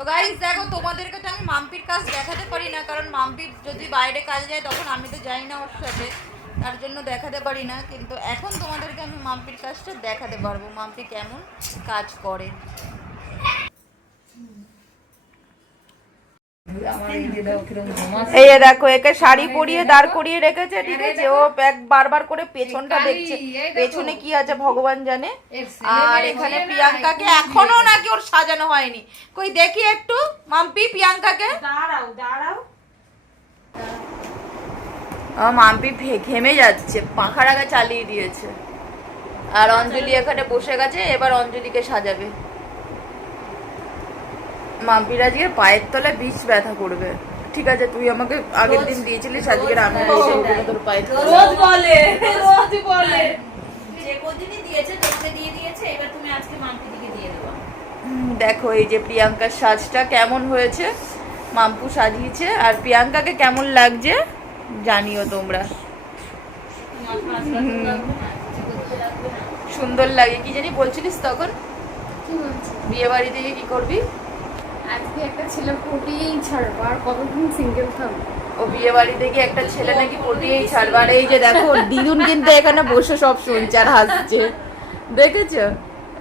তো গাইস দেখো, তোমাদেরকে তো আমি মাম্পির কাজ দেখাতে পারি না, কারণ মাম্পি যদি বাইরে কাজ যায় তখন আমি তো যাই না ওর সাথে। তার জন্য দেখাতে পারি না, কিন্তু এখন তোমাদেরকে আমি মাম্পির কাজটা দেখাতে পারব। মাম্পি কেমন কাজ করে। এই দেখো একে শাড়ি পরিয়ে দাঁড় করিয়ে রেখেছে ঠিক আছে? ও এক বারবার করে পেছনটা দেখছে। পেছনে কি আছে ভগবান জানে? আর এখানে প্রিয়াঙ্কাকে এখনও নাকি ওর সাজানো হয়নি। কই দেখি একটু মাম্পি প্রিয়াঙ্কাকে? দাঁড়াও দাঁড়াও। মাম্পি ভে- ঘেমে যাচ্ছে পাখার আগে চালিয়ে দিয়েছে। আর অঞ্জলি এখানে বসে গেছে এবার অঞ্জলিকে সাজাবে। মাম্পির আজকে পায়ের তলায় বিষ ব্যথা করবে। ঠিক আছে তুই আমাকে আগের দিন দিয়েছিলিস আজকে আমি তোর পায়ের রোজ বলে। রোজ বলে যে কদিনই দিয়েছে দেখতে দিয়ে দিয়েছে এবার তুমি আজকে মাম্পি দিকে দিয়ে দেবো। দেখো এই যে প্রিয়াঙ্কার সাজটা কেমন হয়েছে? মাম্পু সাজিয়েছে আর প্রিয়াঙ্কাকে কেমন লাগছে? জানিও তোমরা। সুন্দর লাগে। কি জানি বলছিলিস তখন? বিয়ে বাড়ি থেকে কি করবি? আজকে একটা ছেলে পটিয়েই ছাড়বো আর কতদিন সিঙ্গেল থাকব? ও বিয়ে একটা ছেলে নাকি পটিয়েই ছাড়বে? আর এই যে দেখো দিদুন কিন্তু এখানে বসে সব শুনছে আর হাসছে। দেখেছ?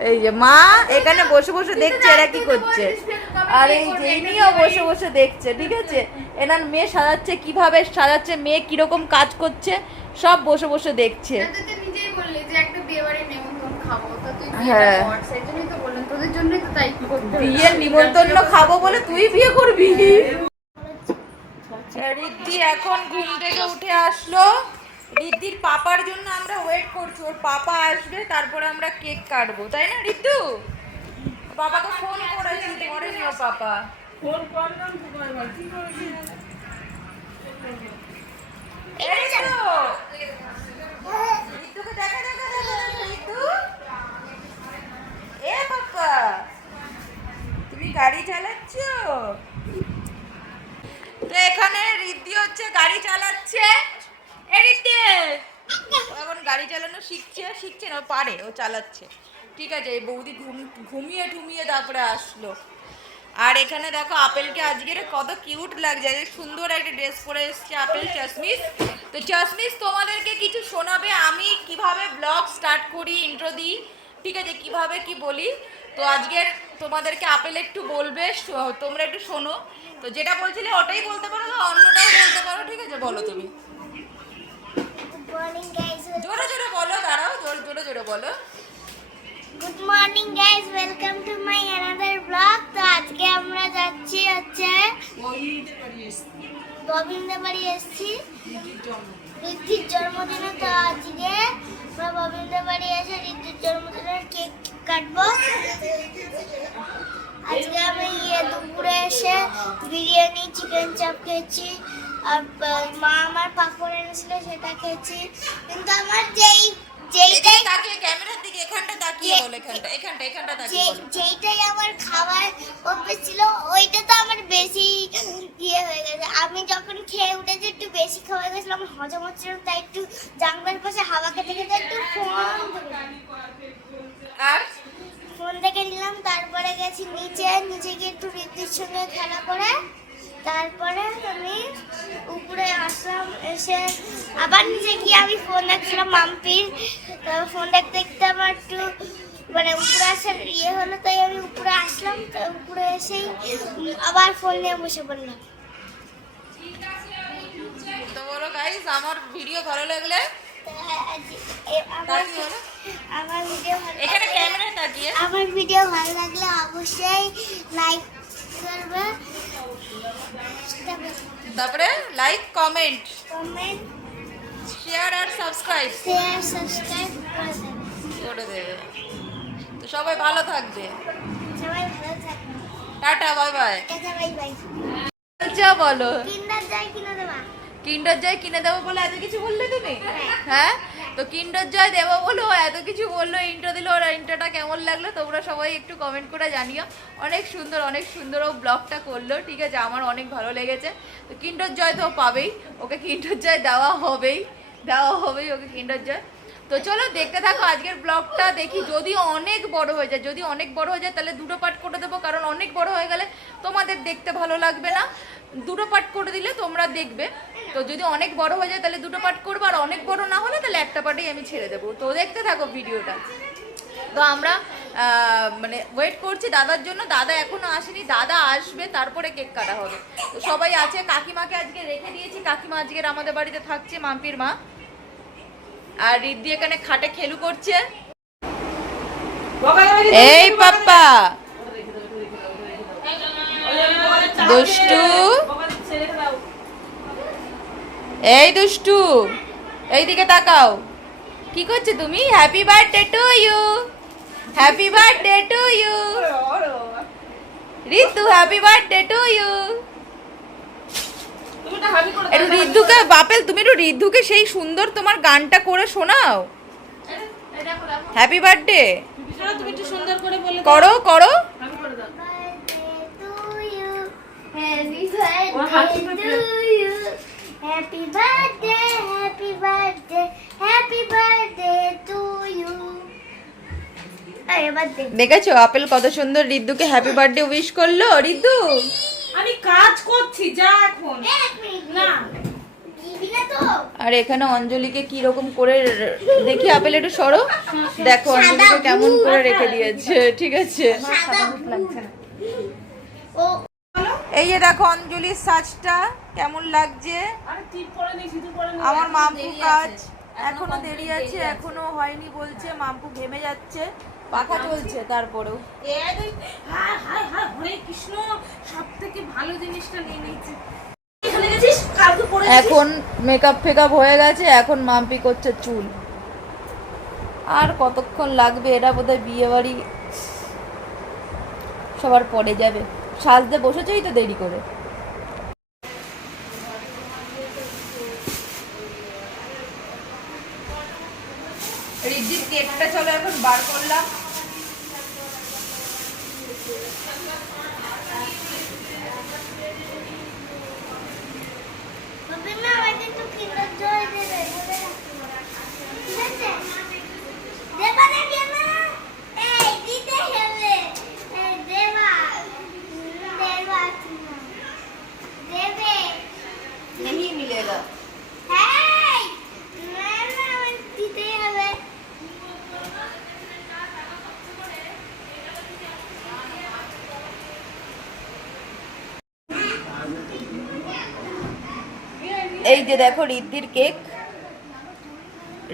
এই যে মা এখানে বসে বসে দেখছে এরা কি করছে। আর এই যে ইনিও বসে বসে দেখছে ঠিক আছে? এনার মেয়ে সাজাচ্ছে কীভাবে সাজাচ্ছে মেয়ে কীরকম কাজ করছে সব বসে বসে দেখছে। নিজেই বললি যে একটা বিয়ে হ্যাঁ। বিয়ের নিমন্ত্রণ খাব বলে তুই বিয়ে করবি? রিদ্ধি এখন ঘুম থেকে উঠে আসলো। রিদ্ধির পাপার জন্য আমরা ওয়েট করছি। ওর পাপা আসবে তারপরে আমরা কেক কাটবো। তাই না রিদ্ধু? পাপাকে ফোন করেছি করেনি ওর পাপা। ফোন করলাম তো কয়বার কি করেছি এই রিদ্ধু রিদ্ধুকে দেখা দেখা দেখা দেখা, রিদ্ধু এ পাপা তুমি গাড়ি চালাচ্ছ তো এখানে রিদ্ধি হচ্ছে গাড়ি চালাচ্ছে এ রিদ্ধি ও এখন গাড়ি চালানো শিখছে না, পারে, ও চালাচ্ছে। ঠিক আছে, এই বৌদি ঘুম, ঘুমিয়ে ঠুমিয়ে তারপরে আসলো। আর এখানে দেখো, আপেলকে আজকের কত কিউট লাগছে। সুন্দর একটা ড্রেস পরে এসছে আপেল চাশমিস তো চাশমিস তোমাদেরকে কিছু শোনাবে, আমি কীভাবে ব্লগ স্টার্ট করি ইন্ট্রো দিই। ঠিক আছে, কীভাবে কি বলি। তো আজকের তোমাদেরকে আপেল একটু বলবে তোমরা একটু শোনো। তো যেটা বলছিলে ওটাই বলতে পারো অন্যটাও বলতে পারো, ঠিক আছে? বলো তুমি। মর্নিং গাইস জোরে জোরে বলো দাঁড়াও জোরে জোরে জোরে বলো। Good morning guys welcome to my another blog তো আজকে আমরা যাচ্ছি হচ্ছে ববিন্দের বাড়ি এসেছি। ঋদ্ধির জন্মদিনে তো আজকে আমরা ববিন্দের বাড়ি এসে ঋদ্ধির জন্মদিনের কেক কাটবো। আজকে আমি ইয়ে দুপুরে এসে বিরিয়ানি চিকেন চাপ খেয়েছি। আর মা আমার পাপড় এনেছিল সেটা খেয়েছি। কিন্তু আমার যেই যেইটাই তাকিয়ে ক্যামেরার দিকে এখানটা তাকিয়ে বলো এখানটা এখানটা এখানটা তাকিয়ে যেইটাই আমার খাবার অভ্যেস ছিল ওইটা তো আমার বেশি ইয়ে হয়ে গেছে। আমি যখন খেয়ে উঠেছি একটু বেশি খাওয়া গেছিল আমার হজম হচ্ছিল তাই একটু জানলার পাশে হাওয়া খেতে খেতে একটু ফোন আর? ফোন দেখে নিলাম তারপরে গেছি নিচে নিচে গিয়ে একটু ঋদ্ধির সঙ্গে খেলা করে। তারপরে আমি উপরে আসলাম এসে আবার নিচে গিয়ে আমি ফোন দেখছিলাম মাম্পির। তারপর ফোন দেখতে দেখতে আমার একটু মানে উপরে আসার ইয়ে হলো তাই আমি উপরে আসলাম। উপরে এসেই আবার ফোন নিয়ে বসে পড়লাম। তো বলো আমার ভিডিও ভালো লাগলে? আমার ভিডিও এখানে ক্যামেরা তাকিয়ে। আমার ভিডিও ভালো লাগলে অবশ্যই লাইক করবে। তারপরে লাইক কমেন্ট কমেন্ট শেয়ার আর সাবস্ক্রাইব শেয়ার সাবস্ক্রাইব করে দেবে। তো সবাই ভালো থাকবে। সবাই ভালো থাকবে। Tata bye bye tata bye bye যা বলো। কিন্ডার যাই কিনা দেবা। কিন্ডার জয় কিনে দেবো বলে এত কিছু বললে তুমি? হ্যাঁ। তো কিন্ডার জয় দেবো বলো এত কিছু বলল ইন্টো দিল ওর ইন্টোটা কেমন লাগল তোমরা সবাই একটু কমেন্ট করে জানিও। অনেক সুন্দর অনেক সুন্দর ও ব্লগটা করল ঠিক আছে? আমার অনেক ভালো লেগেছে। তো কিন্ডার জয় তো পাবেই ওকে কিন্ডার জয় দেওয়া হবেই দেওয়া হবেই ওকে কিন্ডার জয়। তো চলো দেখতে থাকো আজকের ব্লগটা দেখি যদি অনেক বড় হয়ে যায় যদি অনেক বড় হয়ে যায় তাহলে দুটো পার্ট করে দেবো কারণ অনেক বড় হয়ে গেলে তোমাদের দেখতে ভালো লাগবে না। দুটো পার্ট করে দিলে তোমরা দেখবে। তো যদি অনেক বড় হয়ে যায় তাহলে দুটো পার্ট করব আর অনেক বড় না হলে তাহলে একটা পার্টেই আমি ছেড়ে দেবো তো দেখতে থাকো ভিডিওটা তো আমরা মানে ওয়েট করছি দাদার জন্য দাদা এখনও আসেনি দাদা আসবে তারপরে কেক কাটা হবে তো সবাই আছে কাকিমাকে আজকে রেখে দিয়েছি কাকিমা আজকের আমাদের বাড়িতে থাকছে মাম্পির মা আর রিদ্ধি এখানে খাটে খেলু করছে এই পাপ্পা দুষ্টু এই দুষ্টু এইদিকে তাকাও। কি করছ তুমি? Happy birthday to you happy birthday to you Ritu happy birthday to you ঋদ্ধুকে বাপেল তুমি একটু ঋদ্ধুকে সেই সুন্দর তোমার গানটা করে শোনাও। হ্যাপি বার্থডে তুমি একটু সুন্দর করে বলে করো দাও। Happy birthday. Happy birthday, happy birthday, to you. দেখেছ? আপেল কত সুন্দর ঋদ্ধুকে হ্যাপি বার্থডে উইশ করল ঋদ্ধু আমি কাজ করছি যা এখন। না। দিবি না তো? আর এখানে অঞ্জলিকে কি রকম করে দেখি আপেল একটু সরো। দেখো অঞ্জলিকে কেমন করে রেখে দিয়েছে ঠিক আছে। সাদা ও এই যে দেখো অঞ্জলির সাজটা কেমন লাগছে? আমার মাম্পু কাজ এখনও দেরি আছে এখনও হয়নি বলছে মাম্পু ঘেমে যাচ্ছে পাখা চলছে তারপরেও। কৃষ্ণ সব থেকে ভালো জিনিসটা নিয়ে নিয়েছি। এখন মেকআপ ফেকআপ হয়ে গেছে এখন মাম্পি করছে চুল। আর কতক্ষণ লাগবে? এটা বোধহয় বিয়ে বাড়ি সবার পরে যাবে। সাজতে বসেছেই তো দেরি করে। রিদ্ধির কেকটা চলো এখন বার করলাম। না আমাকে একটু কিন্ডার যে দেখো রিদ্ধির কেক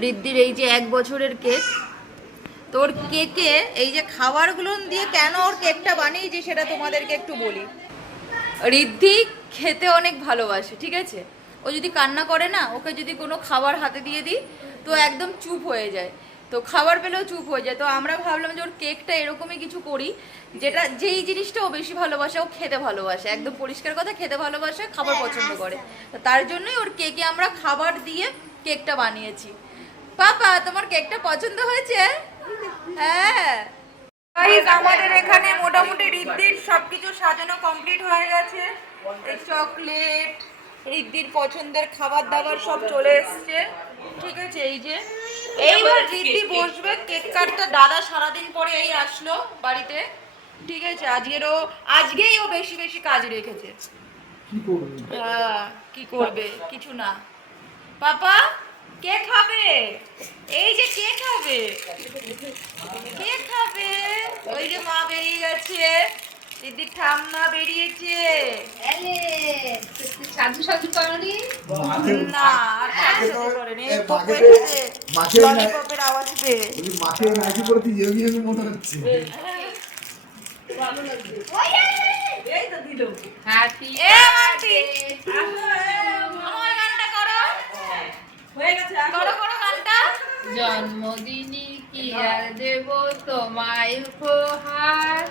রিদ্ধির এই যে এক বছরের কেক তোর কেকে এই যে খাবারগুলো দিয়ে কেন ওর কেকটা বানিয়েছি সেটা তোমাদেরকে একটু বলি। রিদ্ধি খেতে অনেক ভালোবাসে, ঠিক আছে? ও যদি কান্না করে না, ওকে যদি কোনো খাবার হাতে দিয়ে দিই, তো একদম চুপ হয়ে যায়। তো খাবার পেলেও চুপ হয়ে যায়। তো আমরা ভাবলাম যে ওর কেকটা এরকমই কিছু করি যেটা যেই জিনিসটা ও বেশি ভালোবাসে ও খেতে ভালোবাসে। একদম পরিষ্কার কথা খেতে ভালোবাসে খাবার পছন্দ করে। তো তার জন্যই ওর কেকে আমরা খাবার দিয়ে কেকটা বানিয়েছি। পাপা তোমার কেকটা পছন্দ হয়েছে? হ্যাঁ। আমাদের এখানে মোটামুটি রিদ্ধির সবকিছু সাজানো কমপ্লিট হয়ে গেছে। এই চকলেট রিদ্ধির পছন্দের খাবার দাবার সব চলে এসছে। ঠিক আছে এই যে এইবার রিদ্ধি বসবে কেক কাটতে দাদা সারাদিন পরে এই আসলো বাড়িতে। ঠিক আছে আজকেরও আজকেই ও বেশি বেশি কাজ রেখেছে। হ্যাঁ, কি করবে? কিছু না। পাপা কে খাবে? এই যে কে খাবে? কে খাবে? ওই যে মা বেরিয়ে গেছে। দিদির ঠাম্মা বেরিয়েছে। সাজু করনি? না সাহায্য করেনি। মাকে- ললিপপের আওয়াজ পেয়ে মাকে তুই ইয়ে ইয়ে মনে হচ্ছে। হয়ে জন্মদিনে কি আর দেব তোমায় উপহার?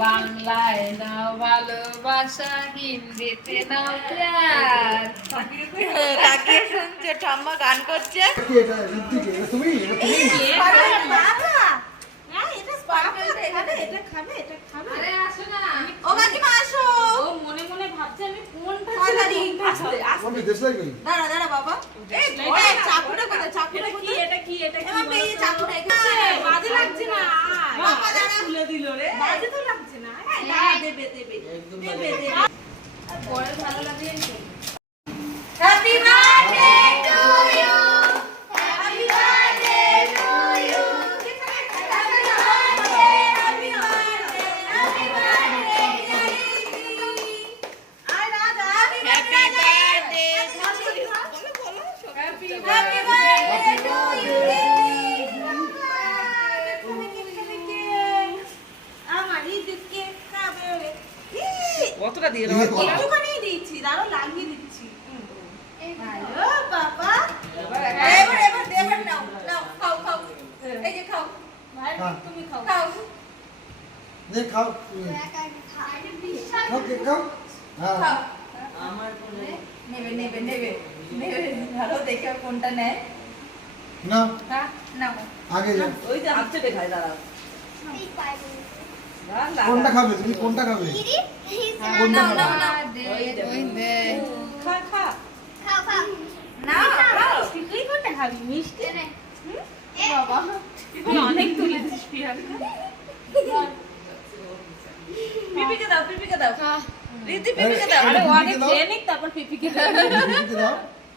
বাংলায় নাও ভালোবাসা হিন্দিতে নাও প্যার। তাকিয়ে শুনছে ঠাম্মা গান করছে। কি এটা ঋদ্ধি কে? এটা তুমি এটা তুমি এটা খাবে এটা খাবে আরে আসো না ও কাকিমা আসো। ও মনে মনে ভাবছে আমি কোনটা তাড়াতাড়ি। ছেড়ে কোনটা আমি দেশলাই করি দাঁড়া দাঁড়া বাবা। চাকুটা কোথায়? চাকুটা কি এটা কি এটা কি? চাকুটা বাজে লাগছে না। আয়। বাবা দাঁড়া। তুলে দিল রে। বাজে তো না দেবে দেবে। দেবে দেবে। পরে ভালো লাগে কতটা দিয়ে দেবো? একটুখানি দিচ্ছি দাঁড়াও লাগিয়ে দিচ্ছি। হ্যালো বাবা। এবার এবার এবার নাও নাও খাও খাও। এই যে খাও। হ্যাঁ। তুমি খাও। খাও। নে খাও। খাও খাও। হ্যাঁ। খাও। নেবে নেবে নেবে। নেবে ভালো দেখে কোনটা নেয়। না হ্যাঁ নাও। আগে যাও। ওই যে হাত চেপে খায় দাঁড়া কোনটা খাবে? তুমি কোনটা খাবে? কোনটা নাও নাও খাবে নাও খা খা নাও খাও। তুই কোনটা খাবি? মিষ্টি? বাবা। অনেক তুলেছিস প্রিয়াঙ্কা পিপিকে দাও পিপিকে দাও। রীতি পিপিকে দাও। আরে ও আগে খেয়ে নিক তারপর পিপিকে দাও।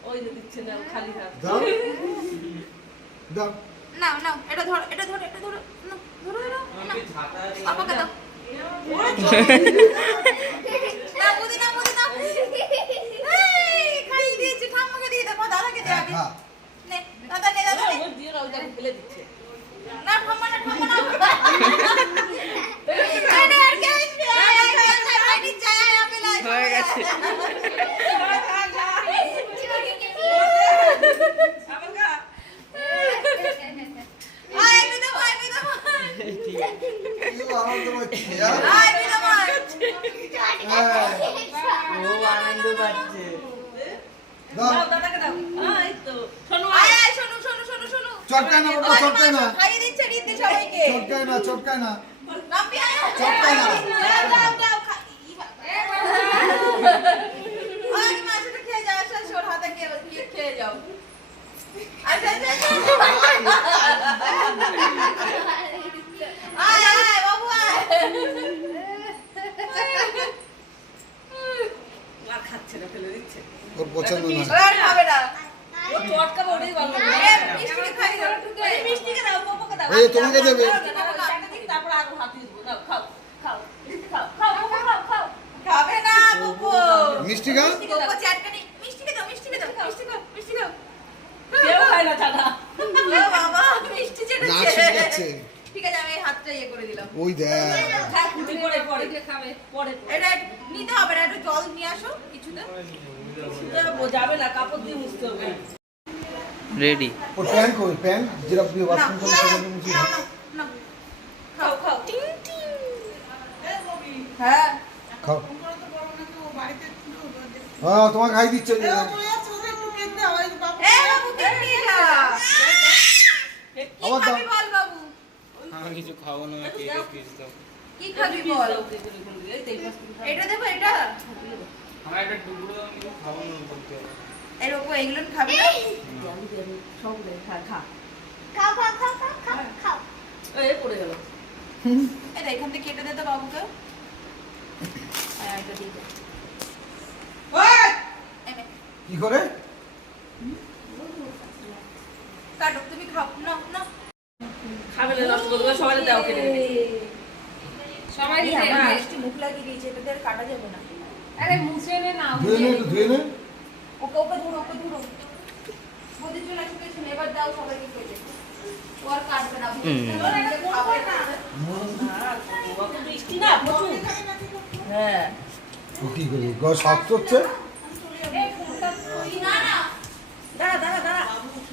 ওই যে দিচ্ছে দাও খালি হাত দাও। দাও। নাও নাও এটা ধরো এটা ধরো এটা ধরো। ধরো নাও পাপাকে দাও না বুদি না বুদি না এই খাইয়ে দিয়েছি ঠাম্মাকে দিয়ে দেবো দাদাকে দে আগে খা নে দাদা নে দাদা নে ওই দিয়ে দাও ওটা ফেলে দিচ্ছে না ঠাম্মা না ঠাম্মা না এই নে আর কে আসবে আয় আয় আয় আয় আয় নিচে আয় আয় আপেল আয় হয়ে গেছে আবার খা আয় আমি দেবো আমি দেবো ইউ আমার তো হচ্ছে হ্যাঁ আয় আমি দেবো দাও দাও দাদাকে দাও হ্যাঁ এই তো শোনো আয় আয় শোনো শোনো শোনো। শোনো চটকায় না চটকায় না। দিচ্ছে চটকায় না চটকায় না। চটকায় না। দাও দাও দাও খা- আর খাচ্ছে না ফেলে দিচ্ছে। ওর পছন্দ না আর খাবে না। ও চটকা বড়ই ভালো খাইয়ে দাও এই মিষ্টিকে দাও পপোকে দাও। এই তোমাকে দেবে। তারপর আরও হাত দিব। দাও খাও খাও খাও খাও খাও খাও। খাবে না বুবু মিষ্টি খা বুবু চাটকানি মিষ্টিকে দাও। মিষ্টিকে দাও মিষ্টি খাও মিষ্টি খাও। কেউ খায় না ও বাবা মিষ্টি চেটেছে ঠিক আছে আমি এই হাতটা ইয়ে করে দিলাম। ওই দেখ। খা কুটি পরে পরে। খাবে পরে এটা নিতে হবে না একটু জল নিয়ে আসো কিছুতে পরে যাবে না কাপড় দিয়ে মুছতে হবে। রেডি ওর প্যান্ট কই? প্যান্ট? যেটা দিয়ে না ওয়াশরুম করে সেখানে মুছি না, না, না। খাও খাও হ্যাঁ খাও। হ্যাঁ তোমাকে খাই দিচ্ছে যে। বাবু। কে নিয়ে যা। কি আবার দাও। কিছু খাব না কেক পিস দাও। কি খাবি বল? এটা দেবো এটা? আমার একটা টুকরো আমি কিছু খাব না বলতে এগুলো খাবি না? সব দে খা খা। খাও খাও খাও খাও খাও খাও। এই পড়ে গেল। এটা এখান থেকে কেটে দে তো বাবুকে। হ্যাঁ, এটা দিয়ে কি করে? কাটো তুমি খাও। না না খাবে না নষ্ট করবে সবাই দাও কেটে কেটে। সবাই। মিষ্টি মুখ লাগিয়ে দিয়েছে এটা আর কাটা যাবে না। আরে মুছে নে না ধুয়ে নে একটু ধুয়ে নে। ওকে ওকে ধরো ওকে ধরো। শুনে এবার দাও সবাইকে খেতে ও আর কাটবে না খাবে না। বৃষ্টি না। প্রচুর হ্যাঁ। ও কি করে গ শক্ত হচ্ছে? না। না দাঁড়া দাঁড়া দাঁড়া।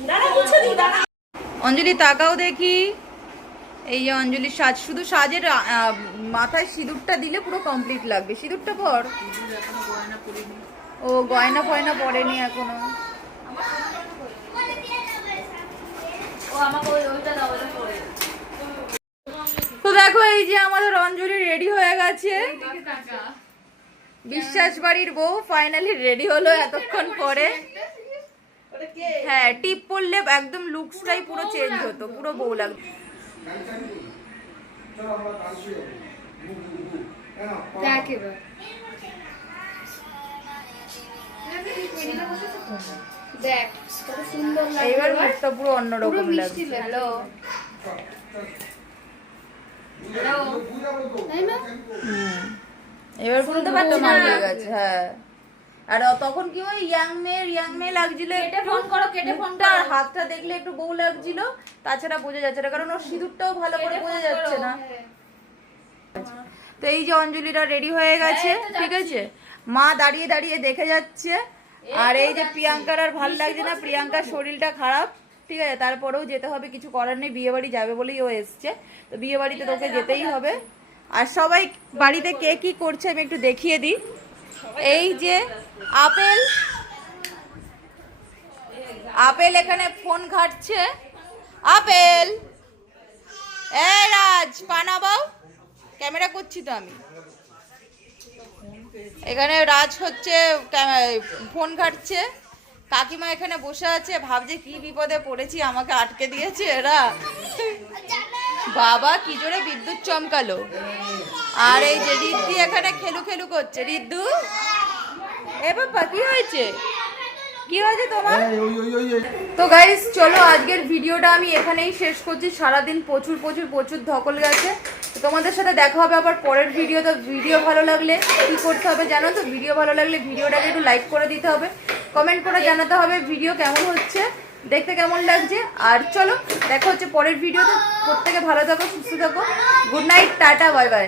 দাঁড়া মুছে দিই দাঁড়া। অঞ্জলি তাকাও দেখি। এই যে অঞ্জলির সাজ শুধু সাজের মাথায় সিঁদুরটা দিলে পুরো কমপ্লিট লাগবে। সিঁদুরটা পর? ও গয়না ফয়না পরেনি এখনও। তো দেখো এই যে আমাদের অঞ্জলি রেডি হয়ে গেছে। বিশ্বাস বাড়ির বউ ফাইনালি রেডি হলো এতক্ষণ পরে। হ্যাঁ টিপ পরলে একদম লুকসটাই পুরো চেঞ্জ হতো পুরো বউ লাগতো। দেখ এবার কত সুন্দর লাগে এইবার মুখটা পুরো অন্যরকম লাগছে। হ্যালো তাই না। এবার। গেছে হ্যাঁ। আর তখন কি ওই ইয়াং মেয়ে ইয়াং মেয়ে লাগছিল কেটে ফোন করো, কেটে ফোন মুখটা আর হাতটা দেখলে একটু বউ লাগছিল তাছাড়া বোঝা যাচ্ছে না কারণ ওর সিঁদুরটাও ভালো করে বোঝা যাচ্ছে না। তো এই যে অঞ্জলিটা রেডি হয়ে গেছে ঠিক আছে? মা দাঁড়িয়ে দাঁড়িয়ে দেখে যাচ্ছে আর এই যে প্রিয়াঙ্কার আর ভালো লাগছে না প্রিয়াঙ্কার শরীরটা খারাপ ঠিক আছে? তারপরেও যেতে হবে কিছু করার নেই বিয়ে বাড়ি যাবে বলেই ও এসছে। তো বিয়ে বাড়িতে তোকে যেতেই হবে। আর সবাই বাড়িতে কে কি করছে আমি একটু দেখিয়ে দিই। এই যে আপেল আপেল এখানে ফোন ঘাটছে। আপেল! এ রাজ পানাবাও ক্যামেরা করছি তো আমি। এখানে রাজ হচ্ছে ফোন ঘাটছে। কাকিমা এখানে বসে আছে, ভাবছে কি বিপদে পড়েছি, আমাকে আটকে দিয়েছে এরা। বাবা, কি জোরে বিদ্যুৎ চমকালো। আর এই যে রিদ্দি এখানে খেলু খেলু করছে। রিদ্দু এ বাবা কি হয়েছে? কি হয়েছে তোমার? তো গাইস চলো আজকের ভিডিওটা আমি এখানেই শেষ করছি। সারাদিন প্রচুর প্রচুর প্রচুর ধকল গেছে। তো তোমাদের সাথে দেখা হবে আবার পরের ভিডিও তো ভিডিও ভালো লাগলে কি করতে হবে জানো তো? ভিডিও ভালো লাগলে ভিডিওটাকে একটু লাইক করে দিতে হবে। কমেন্ট করে জানাতে হবে ভিডিও কেমন হচ্ছে। দেখতে কেমন লাগছে। আর চলো দেখা হচ্ছে পরের ভিডিওতে প্রত্যেকে ভালো থাকো সুস্থ থাকো। Good night tata bye bye